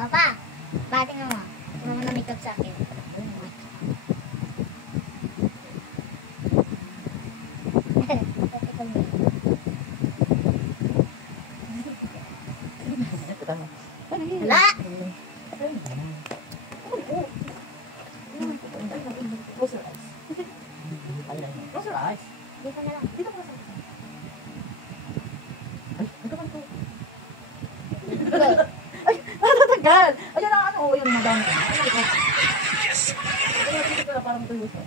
Papa, bating mo. Ano mo na makeup sa akin? Wala! Close your eyes. Close your eyes. Dito na lang. Dito ko sa ay, ito ka ito. Ay, natatagal. Ayan ang ano, yung madami. Yes! Ayan, dito na parang tuyo siya.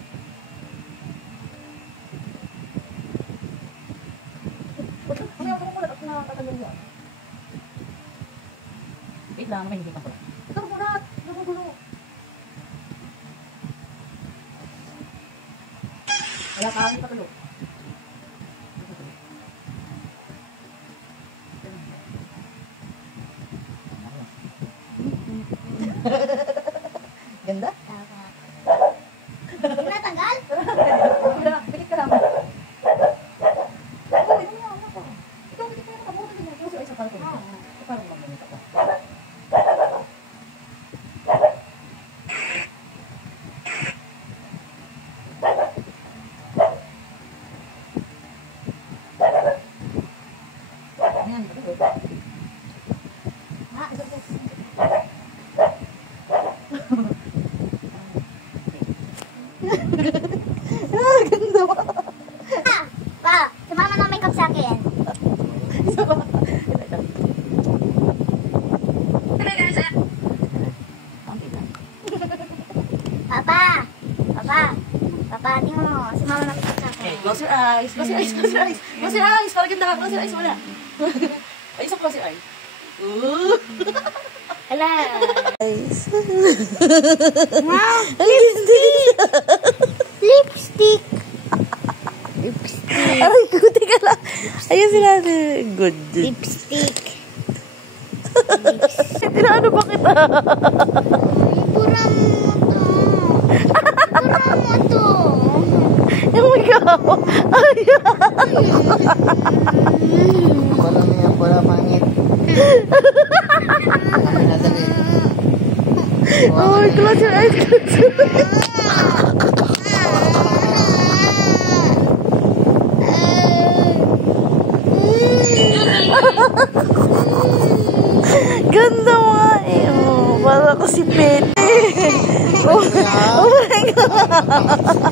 Ayan, ako muna. Ako nakakatagal yan. Wait lang, may hindi ka pala. Ito ko muna. Gulo-gulo. Kaya kami patulo. Ganda? Hindi na tanggal? Pilit ka naman. Oh, ito nga, ano ka? Ikaw, pilit ka naman. Kabutin din yan. Close your eyes sa parang ko. Parang magmamita ka. Ayan, ito. Ah, ito. Ganda mo. Pa, sumama ng makeup sa akin. Papa, tingnan mo. Sumama ng makeup sa akin. Okay, close your eyes. Close your eyes. Close your eyes. Close your eyes. Para ganda ka. Close your eyes. Wala. Ay, isa close your eyes. Hello. Wow. Lipstick. Aray ko, teka lang. Ayun sila. Good. Lipstick. Tinaano ba kita? Pura mo to. Yung ikaw. Ayan. Wala mo yan, wala pangit. Oh, close your eyes. Close your eyes. Ganda nga eh. Oh, para ko si Pete. Oh my God.